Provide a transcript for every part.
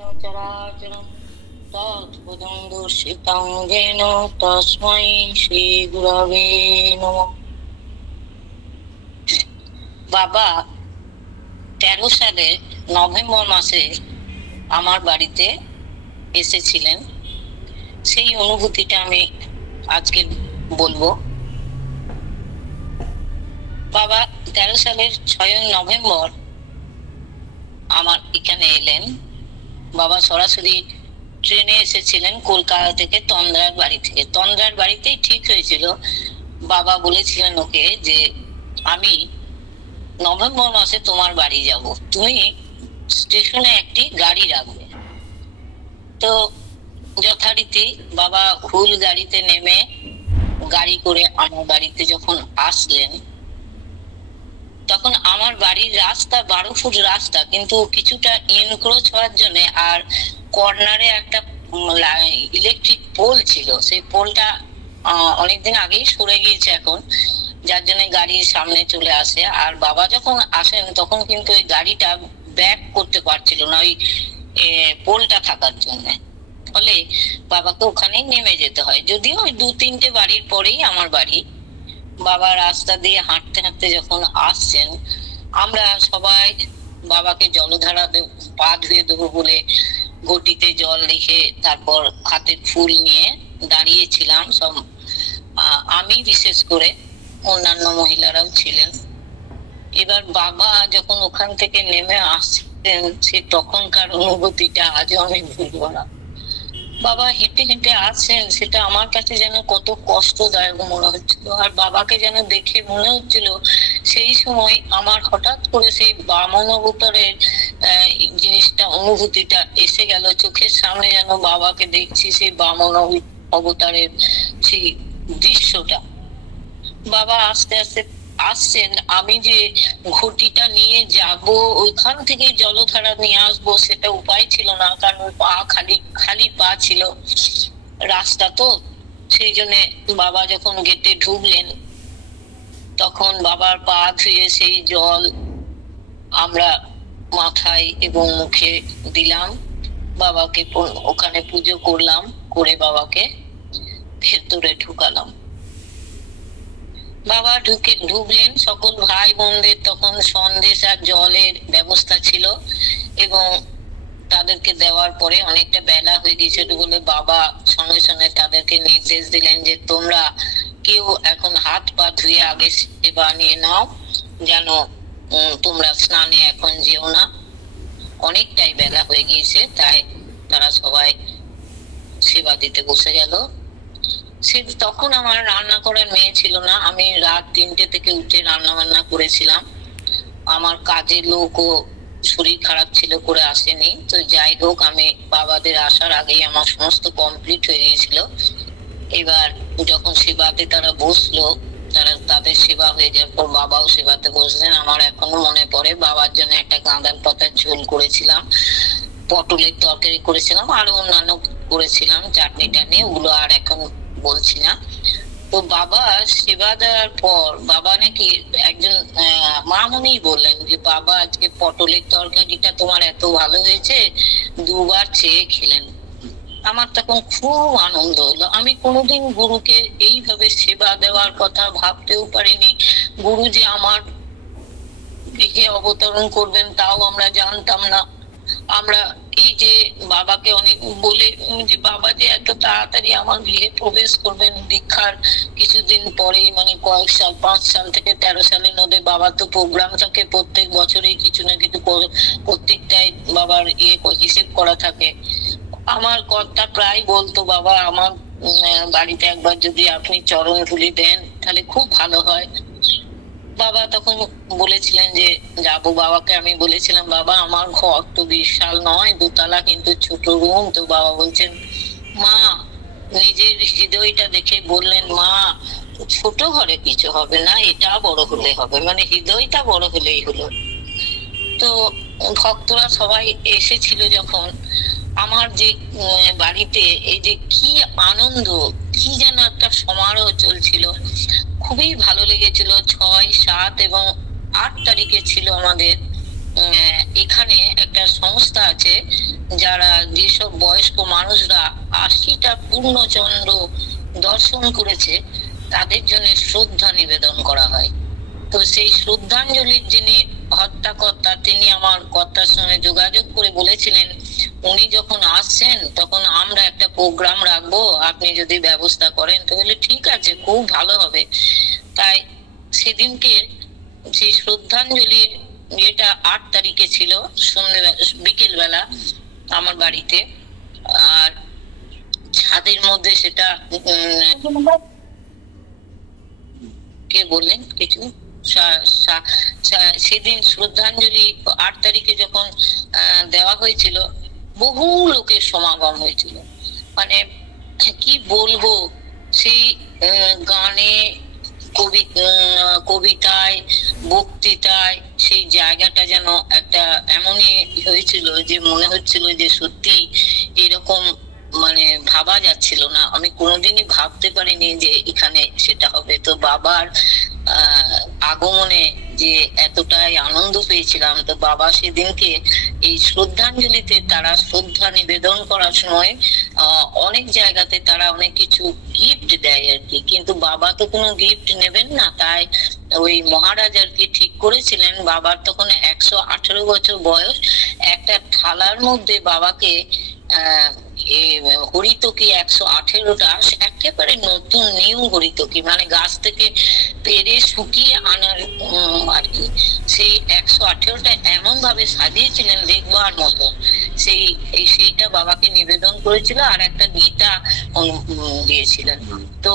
চরাচরম তৎপদং দর্শিতং যেন তস্मै শ্রী গুরবে নমঃ। বাবা 13 সালে নভেম্বর মাসে আমার বাড়িতে এসেছিলেন। সেই অনুভূতিটা আমি আজকে বলবো। বাবা 13 সালের 6 নভেম্বর আমার এখানে এলেন। বাবা সরাসরি ট্রেনে এসেছিলেন কলকাতা থেকে, তন্দ্রার বাড়ি থেকে। তন্দ্রার বাড়িতেই ঠিক হয়েছিল। বাবা বলেছিলেন ওকে যে আমি নভেম্বর মাসে তোমার বাড়ি যাব, তুমি স্টেশনে একটি গাড়ি রাখবে। তো যথারীতি বাবা হুল গাড়িতে নেমে গাড়ি করে আমার বাড়িতে যখন আসলেন, তখন আমার বাড়ির রাস্তা 12 ফুট রাস্তা, কিন্তু কিছুটা এনক্রোচ হওয়ার জন্য আর কর্নারে একটা ইলেকট্রিক পোল ছিল। সেই পোলটা অনেকদিন আগেই সরে গিয়েছে এখন, যার জন্য গাড়ির সামনে চলে আসে। আর বাবা যখন আসেন তখন কিন্তু ওই গাড়িটা ব্যাক করতে পারছিল না ওই পোলটা থাকার জন্য। ফলে বাবাকে ওখানেই নেমে যেতে হয়। যদিও ওই 2-3টে বাড়ির পরেই আমার বাড়ি। বাবা রাস্তা দিয়ে হাঁটতে হাঁটতে যখন আসছেন, আমরা সবাই বাবাকে জলধারা পা ধুয়ে দেবো বলে ঘটিতে জল রেখে তারপর হাতে ফুল নিয়ে দাঁড়িয়েছিলাম সব। আমি বিশেষ করে, অন্যান্য মহিলারাও ছিলেন। এবার বাবা যখন ওখান থেকে নেমে আসছেন, সে তখনকার অনুভূতিটা আজও আমি ভুলবো না। বাবা হেঁটে হেঁটে আসছেন, সেটা আমার কাছে যেন কত কষ্টদায়ক মনে হচ্ছিল। আর বাবাকে যেন দেখে মনে হচ্ছিল সেই সময় আমার হঠাৎ করে সেই বামন অবতারের জিনিসটা, অনুভূতিটা এসে গেল চোখের সামনে, যেন বাবাকে দেখছি সেই বামন অবতারের সেই দৃশ্যটা। বাবা আস্তে আস্তে আসছেন, আমি যে ঘটিটা নিয়ে যাব, ওইখান থেকে জলধারা নিয়ে আসবো, সেটা উপায় ছিল না, কারণ পা খালি পা ছিল, রাস্তা তো। সেই জন্য বাবা যখন গেটে ঢুকলেন, তখন বাবার পা ধুয়ে সেই জল আমরা মাথায় এবং মুখে দিলাম। বাবাকে ওখানে পুজো করলাম, করে বাবাকে ভেতরে ঢুকালাম। বাবা ঢুকলেন, সকল ভাই বোনদের তখন সন্দেশ আর জলের ব্যবস্থা ছিল, এবং তাদেরকে দেওয়ার পরে অনেকটা বেলা হয়ে গিয়েছিল বলে বাবা সঙ্গে সঙ্গে তাদেরকে নির্দেশ দিলেন যে তোমরা কেউ এখন হাত পা ধুয়ে আগে সেবা নিয়ে নাও, যেন তোমরা স্নানে এখন যেও না, অনেকটাই বেলা হয়ে গিয়েছে। তাই তারা সবাই সেবা দিতে বসে গেল। তখন আমার রান্না করার মেয়ে ছিল না, আমি রাত 3টে থেকে উঠে রান্না বান্না করেছিলাম। আমার কাজের লোকও শরীর খারাপ ছিল, করে আসেনি। তো যাই হোক, আমি বাবাদের আসার আগেই আমার সমস্ত কমপ্লিট হয়ে গিয়েছিল। এবার যখন সেবাতে তারা বসলো, তাদের সেবা হয়ে যাওয়ার পর বাবাও সেবাতে বসলেন। আমার এখনো মনে পড়ে, বাবার জন্য একটা গাঁদাল পাতার ঝোল করেছিলাম, পটলের তরকারি করেছিলাম, আরো অন্যান্য করেছিলাম, চাটনি টাটনি, ওগুলো আর এখন বলছি না। তো বাবা সেবা দেওয়ার পর বাবা নাকি একজন মামুনি বললেন যে বাবা আজকে পটলের তরকারিটা তোমার এত ভালো হয়েছে, 2বার চেয়ে খেলেন। আমার তখন খুব আনন্দ হলো। আমি কোনোদিন গুরুকে এইভাবে সেবা দেওয়ার কথা ভাবতেও পারিনি। গুরু যে আমার গৃহে অবতরণ করবেন তাও আমরা জানতাম না। আমরা এই যে বাবাকে অনেক বলে যে বাবা যে এত তাড়াতাড়ি আমার গৃহে প্রবেশ করবেন দীক্ষার কিছুদিন পরেই, মানে কয়েক সাল, 5 সাল থেকে 13 সালের মধ্যে বাবার তো প্রোগ্রাম থাকে প্রত্যেক বছরেই, কিছু না কিছু প্রত্যেকটাই বাবার হিসেব করা থাকে। আমার কর্তা প্রায় বলতো বাবা আমার বাড়িতে একবার যদি আপনি চরণ ধুলি দেন তাহলে খুব ভালো হয়। বাবা তখন বলেছিলেন যে যাবো। বাবাকে আমি বলেছিলাম বাবা আমার ঘর তো বিশাল নয়, 2তলা, কিন্তু ছোট রুম। তো বাবা বলছেন, মা নিজের হৃদয়টা দেখে বললেন, মা ছোট ঘরে কিছু হবে না, এটা বড় হলে হবে, মানে হৃদয়টা বড় হলেই হলো। তো ভক্তরা সবাই এসেছিল যখন আমার যে বাড়িতে, এই যে কি আনন্দ, কি যেন একটা সমারোহ চলছিল, খুবই ভালো লেগেছিল। 6, 7 এবং 8 তারিখে ছিল আমাদের এখানে একটা সংস্থা আছে, যারা যেসব বয়স্ক মানুষরা 80টা পূর্ণচন্দ্র দর্শন করেছে তাদের জন্য শ্রদ্ধা নিবেদন করা হয়। তো সেই শ্রদ্ধাঞ্জলির যিনি হত্যাকর্তা তিনি আমার কর্তার সঙ্গে যোগাযোগ করে বলেছিলেন উনি যখন আসছেন তখন আমরা একটা প্রোগ্রাম রাখবো, আপনি যদি ব্যবস্থা করেন। তো বলে ঠিক আছে, খুব ভালো হবে। তাই সেদিনকে সেই শ্রদ্ধাঞ্জলির যেটা 8 তারিখে ছিল সন্ধ্যেবেলা বিকেল বেলা আমার বাড়িতে, আর ছাদের মধ্যে সেটা কে বললেন কিছু সেদিন শ্রদ্ধাঞ্জলি 8 তারিখে যখন দেওয়া হয়েছিল বহু লোকের সমাগম হয়েছিল। মানে কি বলবো, সেই গানে কবিতায় বক্তৃতায় সেই জায়গাটা যেন একটা এমনই হয়েছিল যে মনে হচ্ছিল যে সত্যি এরকম মানে ভাবা যাচ্ছিল না। আমি কোনোদিনই ভাবতে পারিনি যে এখানে সেটা হবে। তো বাবার আগমনে যে এতটাই আনন্দ পেয়েছিলাম। তো বাবা সেদিনকে এই শ্রদ্ধাঞ্জলিতে তারা শ্রদ্ধা নিবেদন করার সময় অনেক জায়গাতে তারা অনেক কিছু গিফট দেয় আর কি, কিন্তু বাবা তো কোনো গিফট নেবেন না। তাই ওই মহারাজ আর কি ঠিক করেছিলেন, বাবার তখন 118 বছর বয়স, একটা থালার মধ্যে বাবাকে হরিতকি 118টা একেবারে নতুন নিউ হরিতকি, মানে গাছ থেকে পেরে শুকিয়ে আনার আর কি, সেই 118টা এমন ভাবে সাজিয়েছিলেন দেখবার মতো। সেইটা বাবাকে নিবেদন করেছিল, আর একটা গীতা দিয়েছিলেন। তো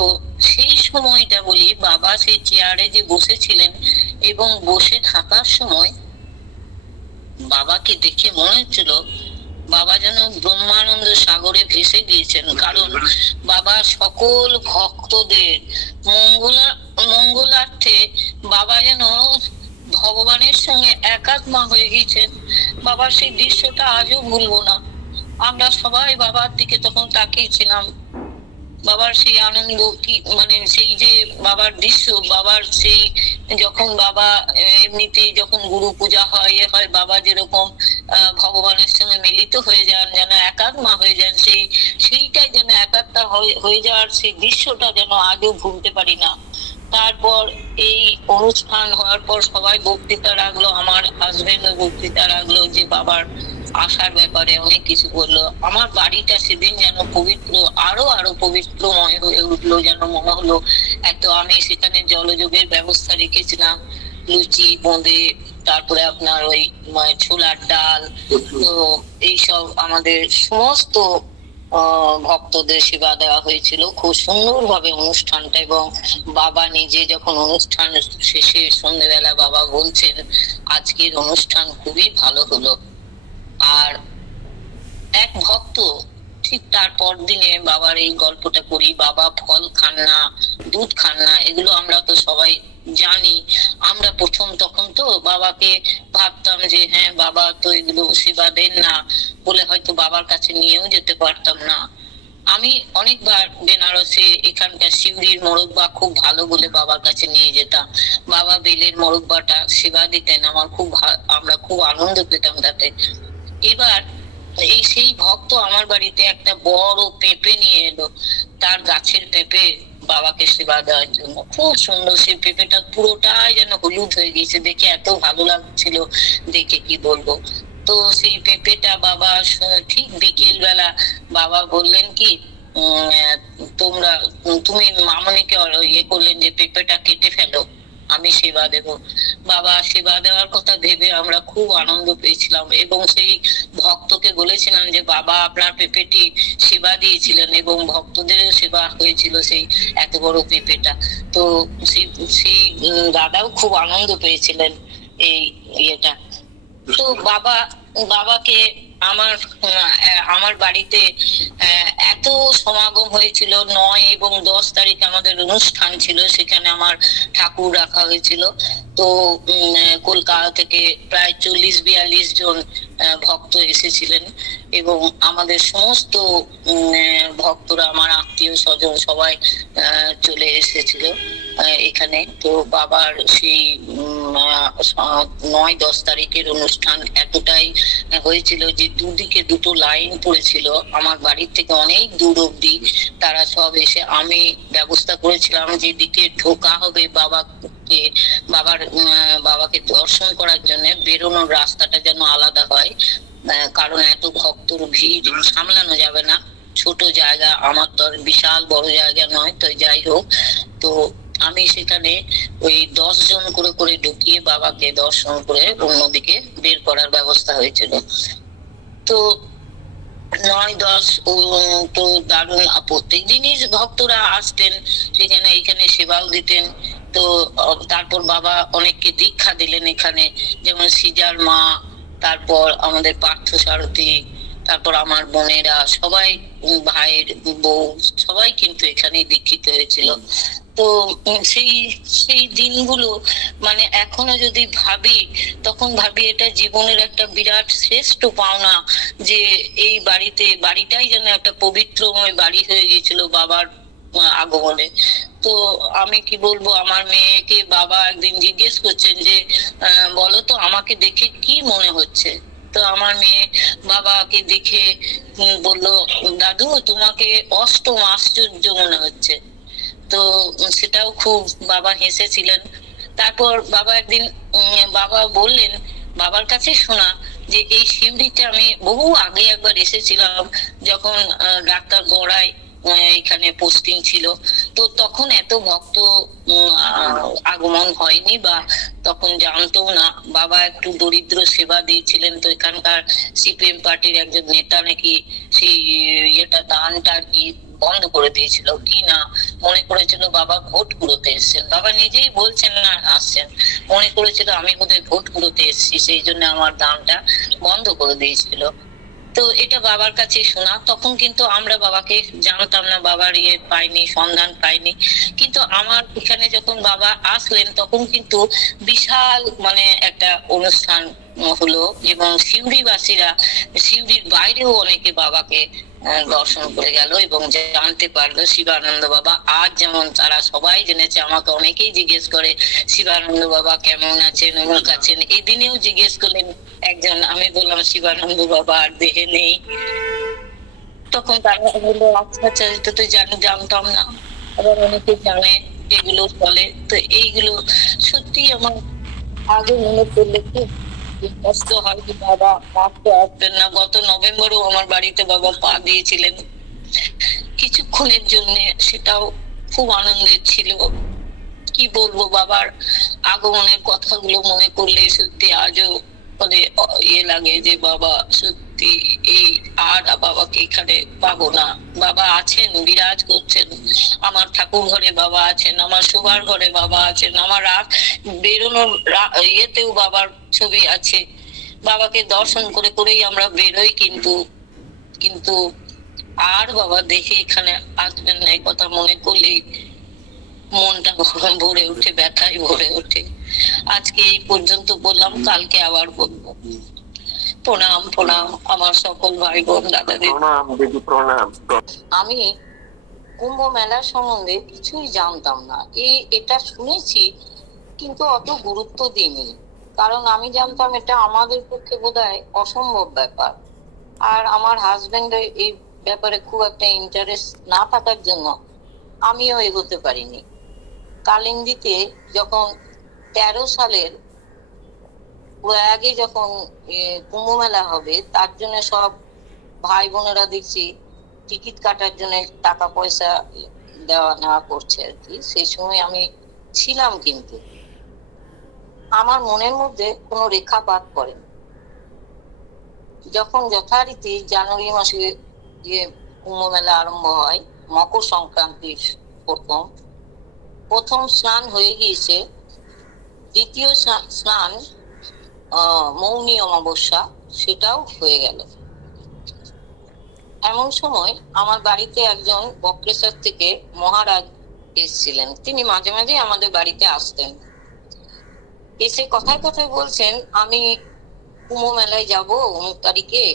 সেই সময়টা বলি, বাবা সেই চেয়ারে যে বসেছিলেন এবং বসে থাকার সময় বাবাকে দেখে মনে হচ্ছিল বাবা যেন ব্রহ্মানন্দ সাগরে ভেসে গিয়েছেন। কারণ বাবা সকল ভক্তদের মঙ্গলার্থে বাবা যেন ভগবানের সঙ্গে একাত্মা হয়ে গিয়েছেন। বাবার সেই দৃশ্যটা আজও ভুলবো না। আমরা সবাই বাবার দিকে তখন তাকিয়েছিলাম। বাবার সেই আনন্দ কি, মানে সেই যে বাবার দৃশ্য, বাবার সেই যখন বাবা এমনিতেই যখন গুরু পূজা হয় বাবা যেরকম ভগবানের সঙ্গে মিলিত হয়ে যান, যেন একাত্মা হয়ে যান, সেইটাই যেন একাত্মা হয়ে যাওয়ার সেই দৃশ্যটা যেন আজও ভুলতে পারি না। তারপর এই অনুষ্ঠান হওয়ার পর সবাই বক্তৃতা রাখলো, আমার হাজবেন্ড বক্তৃতা রাখলো যে বাবার আসার ব্যাপারে অনেক কিছু বললো। আমার বাড়িটা সেদিন যেন পবিত্র, আরো পবিত্রময় হয়ে উঠলো, যেন মনে হলো এত। আমি সেখানে জলযোগের ব্যবস্থা রেখেছিলাম, লুচি বোঁদে, তারপরে আপনার ওই ছোলার ডাল, তো এইসব আমাদের সমস্ত ভক্তদের সেবা দেওয়া হয়েছিল। খুব সুন্দর ভাবে অনুষ্ঠানটা, এবং বাবা নিজে যখন অনুষ্ঠান শেষে সন্ধ্যেবেলা বাবা বলছেন আজকের অনুষ্ঠান খুবই ভালো হলো। আর এক ভক্ত ঠিক তারপর দিনে বাবার এই গল্পটা করি, বাবা ফল খান না, দুধ খান না, এগুলো আমরা তো সবাই জানি। আমরা প্রথম তখন তো বাবাকে ভাবতাম যে হ্যাঁ বাবা তো এগুলো সেবা দেন না বলে হয়তো বাবার কাছে নিয়েও যেতে পারতাম না। আমি অনেকবার বেনারসে এখানকার শিউরির মোরব্বা খুব ভালো বলে বাবার কাছে নিয়ে যেতাম। বাবা বেলের মোরব্বাটা সেবা দিতেন, আমরা খুব আনন্দ পেতাম তাতে। এবার সেই ভক্ত আমার বাড়িতে একটা বড় পেঁপে নিয়ে এলো, তার গাছের পেঁপে বাবাকে সেবা দেওয়ার জন্য। খুব সুন্দর সেই পেঁপেটা, পুরোটাই যেন হলুদ হয়ে গেছে, দেখে এত ভালো লাগছিল, দেখে কি বলবো। তো সেই পেঁপেটা বাবা ঠিক বিকেল বেলা বাবা বললেন কি তুমি মামনিকে ইয়ে করলেন যে পেঁপেটা কেটে ফেলো, আমি সেবা দেব। বাবা সেবা দেওয়ার কথা ভেবে আমরা খুব আনন্দ পেয়েছিলাম, এবং সেই ভক্তকে বলেছিলাম যে বাবা আপনার পেঁপেটি সেবা দিয়েছিলেন এবং ভক্তদের সেবা হয়েছিল সেই এত বড় পেঁপেটা। তো সেই দাদাও খুব আনন্দ পেয়েছিলেন এই ইয়েটা। তো বাবাকে আমার বাড়িতে এত সমাগম হয়েছিল। 9 এবং 10 তারিখ আমাদের অনুষ্ঠান ছিল, সেখানে আমার ঠাকুর রাখা হয়েছিল। তো কলকাতা থেকে প্রায় 40-42 জন ভক্ত এসেছিলেন, এবং আমাদের সমস্ত ভক্তরা, আমার আত্মীয় স্বজন সবাই চলে এসেছিল। এখানে। তো বাবার সেই 9-10 তারিখের অনুষ্ঠান এতটাই হয়েছিল যে দুদিকে দুটো লাইন পড়েছিল আমার বাড়ির থেকে অনেক দূর অব্দি। তারা সব এসে, আমি ব্যবস্থা করেছিলাম যেদিকে ঢোকা হবে বাবাকে দর্শন করার জন্য বেরোনোর রাস্তাটা যেন আলাদা হয়, কারণ এত ভক্তর ভিড় সামলানো যাবে না। ছোট জায়গা, আমার তো বিশাল বড় জায়গা নয়। তো যাই হোক, তো আমি সেখানে ওই 10 জন করে করে ঢুকিয়ে বাবাকে দর্শন করে অন্যদিকে বের করার ব্যবস্থা হয়েছিল। তো 9-10 তো দারুণ, প্রত্যেক দিনই ভক্তরা আসতেন সেখানে, এখানে সেবাও দিতেন। তো তারপর বাবা অনেককে দীক্ষা দিলেন এখানে, যেমন সিজার মা, তারপর আমাদের পার্থ সারথী, তারপর আমার বোনেরা সবাই, ভাইয়ের বউ সবাই কিন্তু এখানেই দীক্ষিত হয়েছিল। তো সেই সেই দিনগুলো মানে এখনো যদি ভাবি, তখন ভাবি এটা জীবনের একটা বিরাট শ্রেষ্ঠ পাওনা, যে এই বাড়িটাই যেন একটা পবিত্রময় বাড়ি হয়ে গিয়েছিল বাবার আগমনে। তো আমি কি বলবো, আমার মেয়েকে বাবা একদিন জিজ্ঞেস করছেন যে বলো তো আমাকে দেখে কি মনে হচ্ছে। তো আমার মেয়ে বাবাকে দেখে বললো, দাদু তোমাকে অষ্টম আশ্চর্য মনে হচ্ছে। তো সেটাও খুব বাবা হেসেছিলেন। তারপর বাবা একদিন বাবা বললেন, বাবার কাছে শোনা যে এই শিউরিতে আমি বহু আগে একবার এসেছিলাম, যখন ডাক্তার গড়াই এখানে পোস্টিং ছিল। তো তখন এত ভক্ত আগমন হয়নি, বা তখন জানতো না। বাবা একটু দরিদ্র সেবা দিয়েছিলেন। তো এখানকার সিপিএম পার্টির একজন নেতা নাকি সেই দানটা আর কি বন্ধ করে দিয়েছিল কি না, মনে করেছিল বাবা ভোট কুড়োতে এসছেন। বাবা নিজেই বলছেন না, আসছেন, মনে করেছিল আমি বোধহয় ভোট কুড়োতে এসছি, সেই জন্য আমার দানটা বন্ধ করে দিয়েছিল। তো এটা বাবার কাছে শোনা। তখন কিন্তু আমরা বাবাকে জানতাম না, বাবার পাইনি, সন্ধান পাইনি। কিন্তু আমার এখানে যখন বাবা আসলেন তখন কিন্তু বিশাল মানে একটা অনুষ্ঠান হলো, এবং সিউড়িবাসীরা, সিউড়ির বাইরেও অনেকে বাবাকে দর্শন করে গেল এবং জানতে পারলো শিবানন্দ বাবা। আজ যেমন তারা সবাই জেনেছে, আমাকে অনেকেই জিজ্ঞেস করে শিবানন্দ বাবা কেমন আছেন, অমুক আছেন। এদিনেও জিজ্ঞেস করলেন একজন, আমি বললাম শিবানন্দ বাবা আর দেহে নেই। তখন তারা বললো, আচ্ছা আচ্ছা, এটা তো জানতাম না। আবার অনেকে জানে এগুলো বলে। তো এইগুলো সত্যি আমার আগে মনে পড়লে খুব কষ্ট হয় যে বাবা আসতে আসতেন না। গত নভেম্বরও আমার বাড়িতে বাবা পা দিয়েছিলেন কিছুক্ষণের জন্য, সেটাও খুব আনন্দের ছিল। কি বলবো, বাবার আগমনের কথাগুলো মনে করলে সত্যি আজও মানে লাগে যে বাবা সত্যি এই আর বাবাকে এখানে পাবো না। বাবা আছেন, বিরাজ করছেন। আমার ঠাকুর ঘরে বাবা আছেন, আমার শোবার ঘরে বাবা আছেন, আমার বেরোনোর ইয়েতেও বাবার ছবি আছে। বাবাকে দর্শন করে করেই আমরা বেরোই, কিন্তু কিন্তু আর বাবা দেখে এখানে আসবেন না, এই কথা মনে করলেই মনটা ভরে উঠে, ব্যথায় ভরে ওঠে। আজকে এই পর্যন্ত বললাম, কালকে আবার বলবো। প্রণাম প্রণাম আমার সকল ভাই বোন দাদাদের। আমি কুম্ভ মেলার সম্বন্ধে কিছুই জানতাম না। এটা শুনেছি কিন্তু অত গুরুত্ব দিইনি, কারণ আমি জানতাম এটা আমাদের পক্ষে বোধহয় অসম্ভব ব্যাপার। আর আমার হাজবেন্ডের এই ব্যাপারে খুব একটা ইন্টারেস্ট না থাকার জন্য আমিও এগোতে পারিনি। কালিন্দিতে যখন 13 সালের আগে যখন কুম্ভ মেলা হবে, তার জন্য সব ভাই বোনেরা দেখছি টিকিট কাটার জন্য টাকা পয়সা দেওয়া নেওয়া করছে আর কি। সেই সময় আমি ছিলাম, কিন্তু আমার মনের মধ্যে কোনো রেখাপাত করেনি। যখন যথারীতি জানুয়ারি মাসে কুম্ভ মেলা আরম্ভ হয়, মকর সংক্রান্তির প্রথম স্নান হয়ে গিয়েছে, দ্বিতীয় স্নান মৌনী অমাবস্যা সেটাও হয়ে গেল। এমন সময় আমার বাড়িতে একজন বক্রেশ্বর থেকে মহারাজ এসেছিলেন। তিনি মাঝে মাঝে আমাদের বাড়িতে আসতেন। এসে কথায় কথায় বলছেন, আমি কুম্ভ মেলায় যাবো অমুক তারিখে,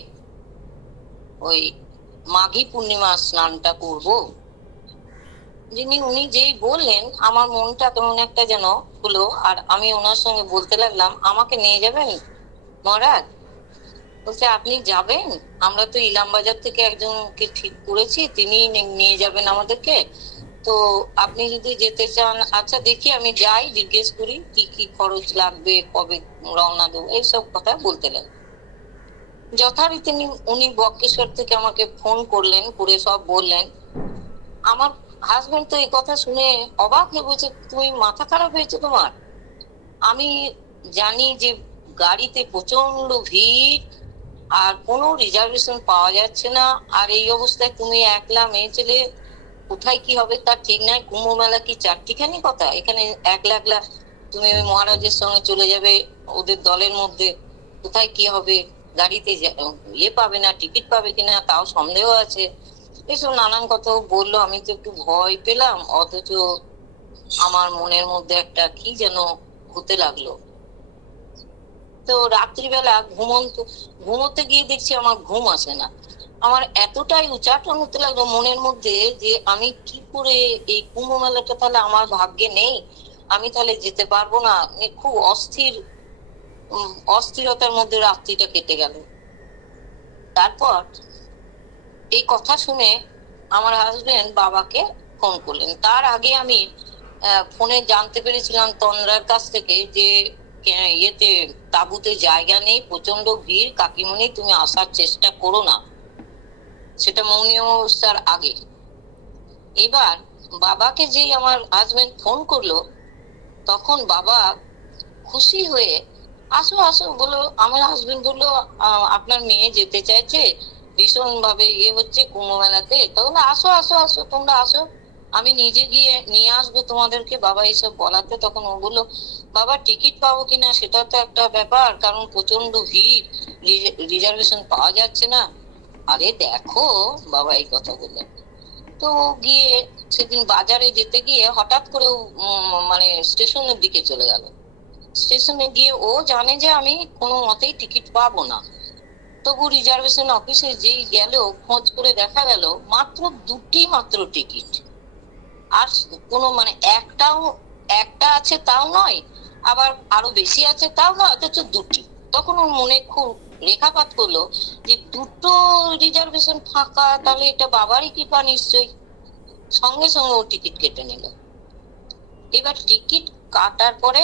ওই মাঘী পূর্ণিমা স্নানটা করব। উনি যেই বললেন আমার মনটা কেমন একটা যেন হলো, আর আমি ওনার সঙ্গে বলতে লাগলাম আমাকে নিয়ে যাবেন মহারাজ। বলছে আপনি যাবেন, আমরা তো ইলামবাজার থেকে একজনকে ঠিক করেছি, তিনি নিয়ে যাবেন আমাদেরকে। তো আপনি যদি যেতে চান, আচ্ছা দেখি আমি যাই, জিজ্ঞেস করি কি কি খরচ লাগবে, কবে রওনা দেবো, এইসব কথা বলতে লাগলো। যথারীতি উনি বক্রেশ্বর থেকে আমাকে ফোন করলেন, করে সব বললেন। আমার হাজবেন্ড তো এই কথা শুনে অবাক হয়ে বলছে তুমি মাথা খারাপ হয়েছে তোমার? আমি জানি যে গাড়িতে প্রচন্ড ভিড়, আর কোনো রিজার্ভেশন পাওয়া যাচ্ছে না, আর এই অবস্থায় তুমি একলা মেয়ে ছেলে, কোথায় কি হবে তার ঠিক নাই। কুম্ভ মেলা কি চারটিখানি কথা? এখানে একলা একলা তুমি ওই মহারাজের সঙ্গে চলে যাবে ওদের দলের মধ্যে, কোথায় কি হবে, গাড়িতে পাবে না, টিকিট পাবে কিনা তাও সন্দেহ আছে। এসব নানান কথা বললো। আমি তো একটু ভয় পেলাম, অথচ আমার মনের মধ্যে একটা কি যেন হতে লাগলো। তো রাত্রিবেলা ঘুমোতে গিয়ে দেখছি আমার ঘুম আসে না। আমার এতটাই উচ্চাটন হতে লাগলো মনের মধ্যে যে আমি কি করে এই কুম্ভ মেলাটা তাহলে আমার ভাগ্যে নেই, আমি তাহলে যেতে পারবো না। খুব অস্থিরতার মধ্যে রাত্রিটা কেটে গেল। তারপর এই কথা শুনে আমার হাজবেন্ড বাবাকে ফোন করলেন। তার আগে আমি ফোনে জানতে পেরেছিলাম তন্দ্রার কাছ থেকে যে ইয়েতে তাঁবুতে জায়গা নেই, প্রচন্ড ভিড়, কাকিমণি তুমি আসার চেষ্টা করো না। সেটা মৌনী অমাবস্যার আগে। এবার বাবাকে যেই আমার হাজবেন্ড ফোন করলো, তখন বাবা খুশি হয়ে আসো আসো বলো। আমার হাজবেন্ড বললো আপনার মেয়ে যেতে চাইছে, ভীষণ ভাবে হচ্ছে কুম্ভ মেলাতে, তখন আসো আসো আসো তোমরা আসো, আমি নিজে গিয়ে নিয়ে আসবো তোমাদেরকে। বাবা এইসব বলাতে তখন ও বললো বাবা টিকিট পাবো কিনা সেটা তো একটা ব্যাপার, কারণ প্রচন্ড ভিড়, রিজার্ভেশন পাওয়া যাচ্ছে না। আরে দেখো, বাবা এই কথা বললেন। তো গিয়ে সেদিন বাজারে যেতে গিয়ে হঠাৎ করে মানে স্টেশনের দিকে চলে গেল। স্টেশনে গিয়ে ও জানে যে আমি কোনো মতেই টিকিট পাবো না, তবু রিজার্ভেশন অফিসে যেই গেল, খোঁজ করে দেখা গেল মাত্র মাত্র টিকিট, আর কোনো মানে একটা আছে তাও নয়, আবার আরো বেশি আছে তাও নয়, অথচ দুটি। তখন ওর মনে খুব রেখাপাত করলো যে দুটো রিজার্ভেশন ফাঁকা, তাহলে এটা বাবারই কৃপা নিশ্চয়ই। সঙ্গে সঙ্গে ও টিকিট কেটে নিল। এবার টিকিট কাটার পরে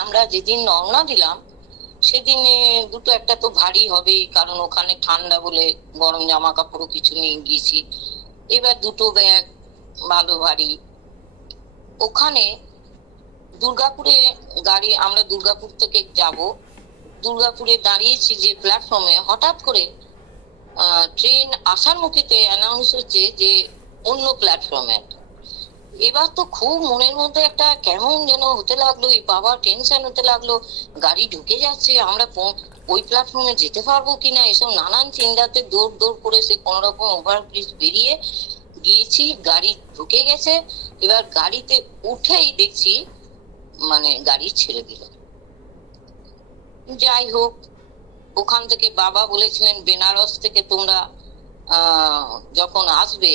আমরা যেদিন রওনা দিলাম, সেদিনে দুটো একটা তো ভারী হবেই, কারণ ওখানে ঠান্ডা বলে গরম জামা কাপড়ও কিছু নিয়ে গিয়েছি। এবার দুটো ব্যাগ ভালো ভারী। ওখানে দুর্গাপুরে গাড়ি, আমরা দুর্গাপুর থেকে যাব, দুর্গাপুরে দাঁড়িয়েছি যে প্ল্যাটফর্মে, হঠাৎ করে ট্রেন আসার মুখেতে অ্যানাউন্স হচ্ছে যে অন্য প্ল্যাটফর্মে। এবার তো খুব মনের মধ্যে একটা কেমন যেন হতে লাগলো, এই বাবা টেনশন হতে লাগলো, গাড়ি ঢুকে যাচ্ছে, আমরা ওই প্ল্যাটফর্মে যেতে পারবো কিনা, এসব নানান চিন্তাতে দৌড় করে সে কোন রকম ওভারব্রিজ বেরিয়ে গিয়েছি, গাড়ি ঢুকে গেছে। এবার গাড়িতে উঠেই দেখছি মানে গাড়ি ছেড়ে দিল। যাই হোক, ওখান থেকে বাবা বলেছিলেন বেনারস থেকে তোমরা যখন আসবে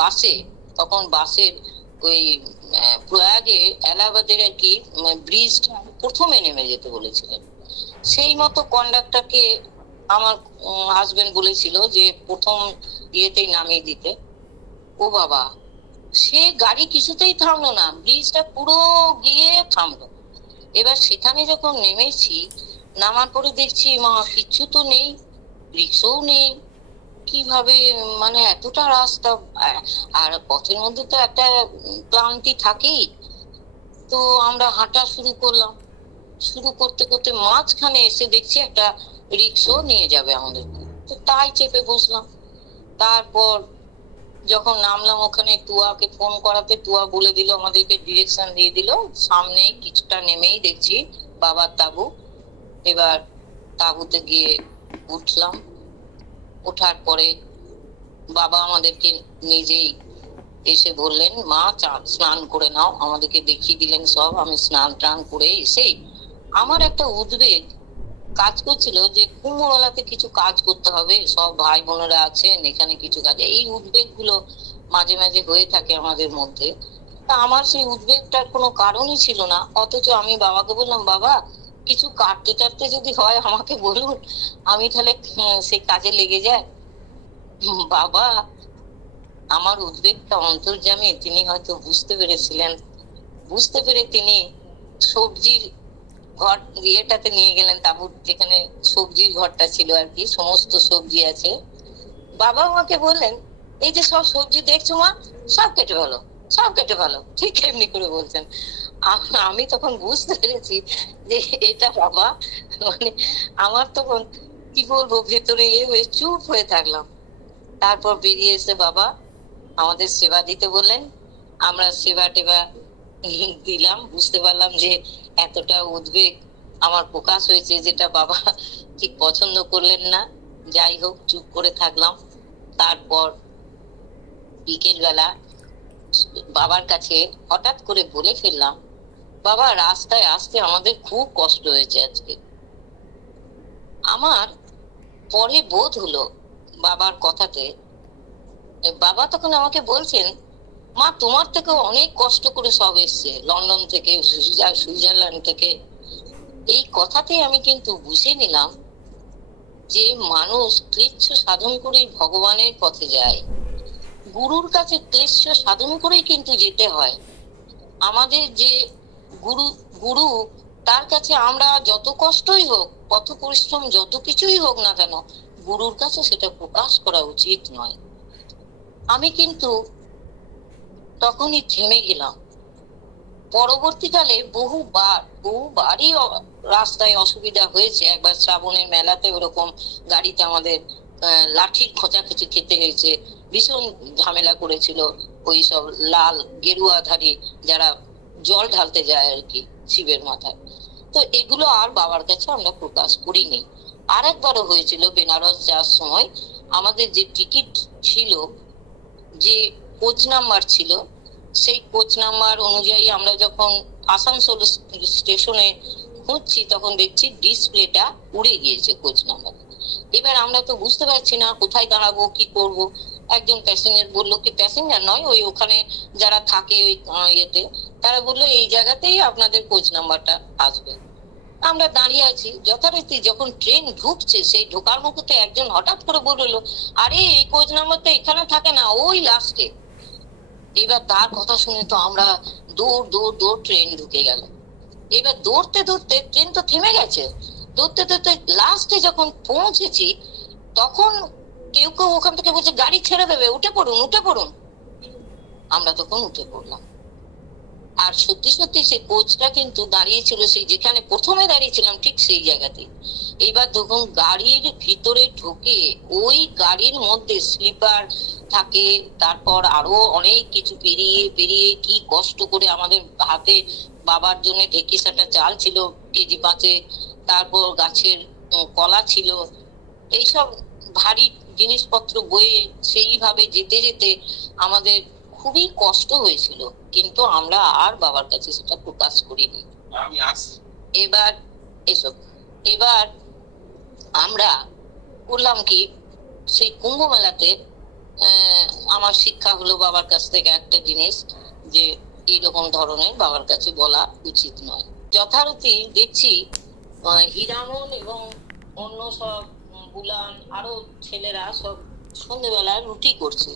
বাসে, তখন বাসের ওই প্রয়াগে এলাহাবাদের আর কি ব্রিজটা প্রথমে নেমে যেতে বলেছিলেন। সেই মতো কন্ডাক্টরকে আমার হাজবেন্ড বলেছিল যে প্রথম ইয়েতেই নামিয়ে দিতে। ও বাবা, সে গাড়ি কিছুতেই থামলো না, ব্রিজটা পুরো গিয়ে থামলো। এবার সেখানে যখন নেমেছি, নামার পরে দেখছি মা কিচ্ছু তো নেই, রিক্সাও নেই, কিভাবে মানে এতটা রাস্তা, আর পথের মধ্যে তো একটা ক্লান্তি থাকেই। তো আমরা হাঁটা শুরু করলাম, শুরু করতে করতে মাঝখানে এসে দেখছি একটা রিক্সাও নিয়ে যাবে আমাদেরকে, তো তাই চেপে বসলাম। তারপর যখন নামলাম ওখানে টুয়াকে ফোন করাতে, টুয়া বলে দিল, আমাদেরকে ডিরেকশন দিয়ে দিল, সামনেই কিছুটা নেমেই দেখছি বাবার তাঁবু। এবার তাঁবুতে গিয়ে উঠলাম। ওঠার পরে বাবা আমাদেরকে নিজেই এসে বললেন মা স্নান করে নাও, আমাদেরকে দেখিয়ে দিলেন সব। আমি স্নান টান করে এসে আমার একটা উদ্বেগ কাজ করছিল যে কুম্ভ মেলাতে কিছু কাজ করতে হবে, সব ভাই বোনেরা আছেন এখানে, কিছু কাজ, এই উদ্বেগ গুলো মাঝে মাঝে হয়ে থাকে আমাদের মধ্যে। তা আমার সেই উদ্বেগটার কোনো কারণই ছিল না, অথচ আমি বাবাকে বললাম, বাবা কিছু কাটতে টাটতে যদি হয় আমাকে বলুন, আমি তাহলে সেই কাজে লেগে যাই। বাবা আমার উদ্বেগটা অন্তর্যামী তিনি হয়তো বুঝতে পেরেছিলেন, বুঝতে পেরে তিনি সবজির ঘর ইয়েটাতে নিয়ে গেলেন, তাঁবুর যেখানে সবজির ঘরটা ছিল আর কি, সমস্ত সবজি আছে। বাবা আমাকে বললেন, এই যে সব সবজি দেখছো মা, সব কেটে ফেলো, সব কেটে ফেলো, ঠিক এমনি করে বলছেন। আমি তখন বুঝতে পেরেছি যে এটা বাবা, মানে আমার তখন কি বলবো, ভেতরে হয়ে চুপ হয়ে থাকলাম। তারপর বেরিয়ে এসে বাবা আমাদের সেবা দিতে বললেন, আমরা সেবা টেবা দিলাম। বুঝতে পারলাম যে এতটা উদ্বেগ আমার প্রকাশ হয়েছে, যেটা বাবা ঠিক পছন্দ করলেন না। যাই হোক, চুপ করে থাকলাম। তারপর বিকেল বেলা বাবার কাছে হঠাৎ করে বলে ফেললাম, বাবা রাস্তায় আসতে আমাদের খুব কষ্ট হয়েছে আজকে। আমার পরে বোধ হলো বাবার কথাতে, বাবা তখন আমাকে বলছেন, মা তোমার থেকে অনেক কষ্ট করে সব এসছে, লন্ডন থেকে, সুইজারল্যান্ড থেকে। এই কথাতেই আমি কিন্তু বুঝে নিলাম যে মানুষ ক্লেশ সাধন করেই ভগবানের পথে যায়, গুরুর কাছে ক্লেশ সাধন করেই কিন্তু যেতে হয়। আমাদের যে গুরু গুরু তার কাছে আমরা যত কষ্টই হোক, পথ পরিশ্রম যত কিছুই হোক না কেন, গুরুর কাছে সেটা প্রকাশ করা উচিত নয়। আমি কিন্তু তখনই থেমে গেলাম। পরবর্তীকালে বহুবারই রাস্তায় অসুবিধা হয়েছে। একবার শ্রাবণের মেলাতে ওরকম গাড়িতে আমাদের লাঠির খোঁচাখুচি খেতে হয়েছে, ভীষণ ঝামেলা করেছিল ওই সব লাল গেরুয়াধারী যারা জল ঢালতে যায় আর কি শিবের মাথায়। তো এগুলো আর বাবার কাছে আমরা প্রকাশ করিনি। আর একবারও হয়েছিল বেনারস যাওয়ার সময়, আমাদের যে টিকিট ছিল, যে কোচ নাম্বার ছিল, সেই কোচ নাম্বার অনুযায়ী আমরা যখন আসানসোল স্টেশনে খুঁজছি, তখন দেখছি ডিসপ্লেটা উড়ে গিয়েছে কোচ নাম্বার। এবার আমরা তো বুঝতে পারছি না কোথায় দাঁড়াবো, কি করব। একজন প্যাসেঞ্জার বললো, কি প্যাসেঞ্জার নয়, ওই ওখানে যারা থাকে ওই ইয়েতে, তারা বললো এই জায়গাতেই আপনাদের কোচ নাম্বারটা আসবে। আমরা দাঁড়িয়ে আছি, যথারীতি যখন ট্রেন ঢুকছে, সেই ঢোকার মুহূর্তে একজন হঠাৎ করে বললো, আরে এই কোচ নাম্বারটা এখানে থাকে না, ওই লাস্টে। এবার তার কথা শুনে তো আমরা দৌড় দৌড় দৌড়, ট্রেন ঢুকে গেল। এবার দৌড়তে দৌড়তে ট্রেন তো থেমে গেছে, দৌড়তে দৌড়তে লাস্টে যখন পৌঁছেছি, তখন কেউ কেউ ওখান থেকে বলছে গাড়ি ছেড়ে দেবে, উঠে পড়ুন উঠে পড়ুন। আমরা তখন উঠে পড়লাম। আর সত্যি সত্যি সেই কোচটা কিন্তু দাঁড়িয়েছিল সেই যেখানে প্রথমে দাঁড়িয়েছিলাম, ঠিক সেই জায়গাতে। এইবার দেখুন গাড়ির ভিতরে ঢুকে, ওই গাড়ির মধ্যে স্লিপার থাকে, তারপর আরো অনেক কিছু পেরিয়ে পেরিয়ে কি কষ্ট করে আমাদের হাতে বাবার জন্য ঢেকি সাটা চাল ছিল কেজি 5, তারপর গাছের কলা ছিল, এইসব ভারী জিনিসপত্র বয়ে সেইভাবে যেতে যেতে আমাদের খুবই কষ্ট হয়েছিল। কিন্তু আমরা আর বাবার কাছে সেটা প্রকাশ করিনি। এবার এবার আমরা করলাম কি, সেই কুম্ভ মেলাতে আমার শিক্ষা হলো বাবার কাছ থেকে একটা জিনিস, যে এইরকম ধরনের বাবার কাছে বলা উচিত নয়। যথারীতি দেখছি হীরামন এবং অন্য সব বুলান আরো ছেলেরা সব সন্ধ্যেবেলা রুটি করছে।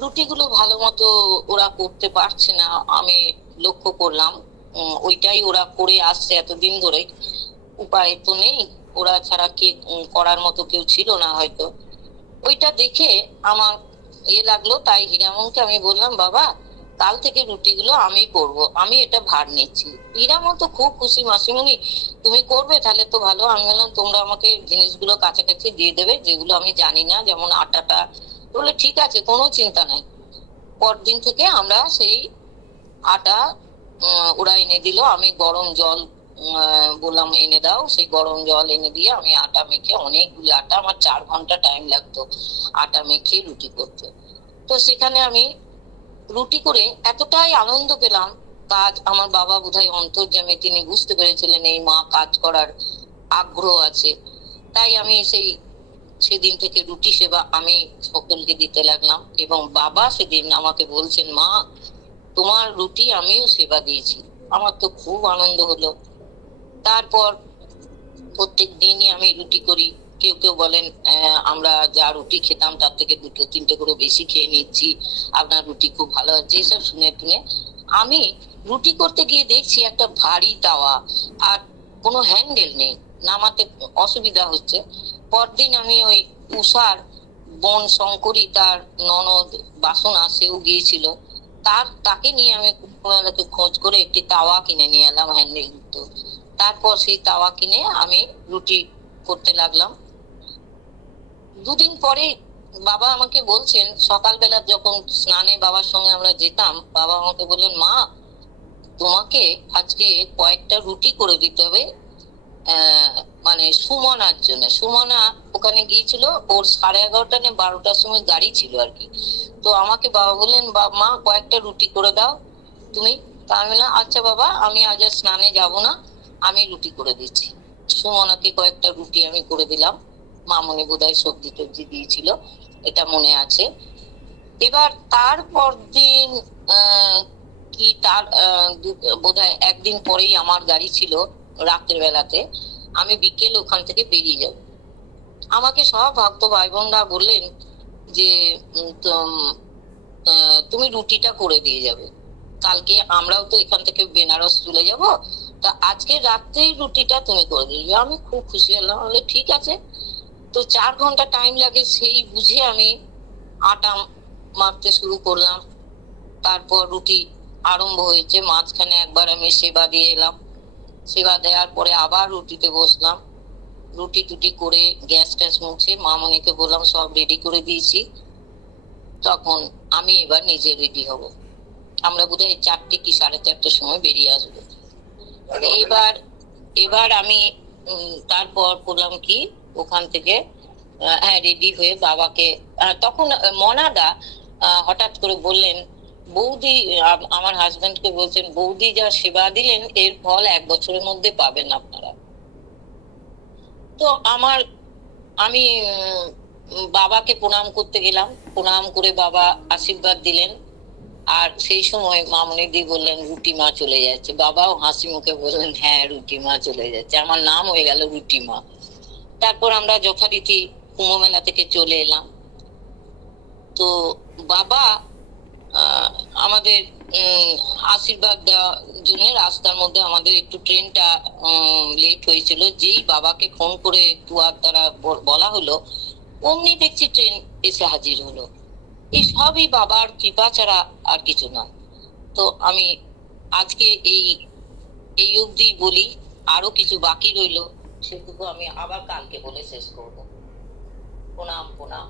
রুটিগুলো ভালো মতো ওরা করতে পারছে না, আমি লক্ষ্য করলাম। ওইটাই ওরা করে আসছে এতদিন ধরে, উপায় তো নেই, ওরা ছাড়া কে করার মতো কেউ ছিল না হয়তো। ওইটা দেখে আমার লাগলো, তাই হীরামনকে আমি বললাম, বাবা কাল থেকে রুটিগুলো আমি করবো, আমি এটা ভার নিচ্ছি। হীরামন তো খুব খুশি, মাসিমণি তুমি করবে, তাহলে তো ভালো। আমি বললাম তোমরা আমাকে জিনিসগুলো কাছাকাছি দিয়ে দেবে যেগুলো আমি জানি না, যেমন আটাটা। বলে ঠিক আছে, কোনো চিন্তা নাই। পরদিন থেকে আমরা সেই আটা ওরা এনে দিল, আমি গরম জল বললাম এনে দাও, সেই গরম জল এনে দিয়ে আমি আটা মেখে, অনেকগুলি আটা, আমার 4 ঘন্টা টাইম লাগতো আটা মেখে রুটি করতে। তো সেখানে আমি রুটি করে এতটাই আনন্দ পেলাম, কাজ আমার বাবা বোধহয় অন্তর্যামী, তিনি বুঝতে পেরেছিলেন এই মা কাজ করার আগ্রহ আছে। তাই আমি সেই সেদিন থেকে রুটি সেবা আমি সকলকে দিতে লাগলাম, এবং বাবা সেদিন আমাকে বলছেন, মা তোমার রুটি আমিও সেবা দিয়েছি। আমার তো খুব আনন্দ হলো। তারপর প্রত্যেক দিনই আমি রুটি করি। কেউ কেউ বলেন আমরা যা রুটি খেতাম তার থেকে 2-3টে করে বেশি খেয়ে নিচ্ছি, আপনার রুটি খুব ভালো হচ্ছে। এসব শুনে টুনে আমি রুটি করতে গিয়ে দেখছি একটা ভারী তাওয়া, আর কোনো হ্যান্ডেল নেই, নামাতে অসুবিধা হচ্ছে। পরদিন আমি ওই উষার বোন শঙ্করী, তার ননদ বাসনা, সেও গিয়েছিল, তাকে নিয়ে আমি খোঁজ করে একটি তাওয়া কিনে নিয়ে এলাম হ্যান্ডেল যুক্ত। তারপর সেই তাওয়া কিনে আমি রুটি করতে লাগলাম। দুদিন পরে বাবা আমাকে বলছেন, সকালবেলা যখন স্নানে বাবার সঙ্গে আমরা যেতাম, বাবা আমাকে বললেন, মা তোমাকে আজকে কয়েকটা রুটি করে দিতে হবে, মানে সুমনার জন্য। সুমনা ওখানে গিয়েছিল, ওর 11:30 না 12টার সময় গাড়ি ছিল আর কি। তো আমাকে বাবা বললেন, মা কয়েকটা রুটি করে দাও তুমি। তা আমি বললাম, আচ্ছা বাবা, আমি আজ আর স্নানে যাব না, আমি রুটি করে দিচ্ছি। সুমনাকে কয়েকটা রুটি আমি করে দিলাম। মামনি বোধহয় সবজি টবজি দিয়েছিল, এটা মনে আছে। এবার তারপর দিন কি তার বোধহয় একদিন পরেই আমার গাড়ি ছিল, রাতের বেলাতে আমি বিকেল ওখান থেকে বেরিয়ে যাব। আমাকে সব ভক্ত ভাই বোনরা বললেন যে তুমি রুটিটা করে দিয়ে যাবে, কালকে আমরাও তো এখান থেকে বেনারস চলে যাব, তা আজকে রাত্রেই রুটিটা তুমি করে দিবে। আমি খুব খুশি হলাম, বলে ঠিক আছে। তো 4 ঘন্টা টাইম লাগে, সেই বুঝে আমি আটা মাখতে শুরু করলাম। তারপর রুটি আরম্ভ হয়েছে। মাঝখানে একবার আমি সেবা দিয়ে এলাম, সেবা দেওয়ার পরে আবার রুটিতে বসলাম। রুটি টুটি করে গ্যাস ট্যাস মুছে মামনিকে বললাম সব রেডি করে দিয়েছি। তখন আমি এবার নিজে রেডি হব। আমরা বোধহয় 4টে কি 4:30টার সময় বেরিয়ে আসবো। এবার আমি তারপর করলাম কি, ওখান থেকে রেডি হয়ে বাবাকে, তখন মনাদা হঠাৎ করে বললেন, বৌদি, আমার হাজবেন্ডকে বলছেন, বৌদি যা সেবা দিলেন এর ফল 1 বছরের মধ্যে পাবেন আপনারা। তো আমি বাবাকে প্রণাম করতে গেলাম। প্রণাম করে বাবা আশীর্বাদ দিলেন। আর সেই সময় মামনিদি বললেন, রুটি মা চলে যাচ্ছে। বাবাও হাসি মুখে বললেন, হ্যাঁ রুটি মা চলে যাচ্ছে। আমার নাম হয়ে গেল রুটি মা। তারপর আমরা যথারীতি কুম্ভ মেলা থেকে চলে এলাম। তো বাবা আমাদের আশীর্বাদ দেওয়ার জন্য রাস্তার মধ্যে আমাদের একটু ট্রেনটা লেট হয়েছিল। যেই বাবাকে ফোন করে দুয়ার দ্বারা বলা হলো, অমনি দেখছি ট্রেন এসে হাজির হলো। এই সবই বাবার কৃপা ছাড়া আর কিছু নয়। তো আমি আজকে এই অবধি বলি, আরো কিছু বাকি রইলো, সেটুকু আমি আবার কালকে বলে শেষ করবো। প্রণাম প্রণাম।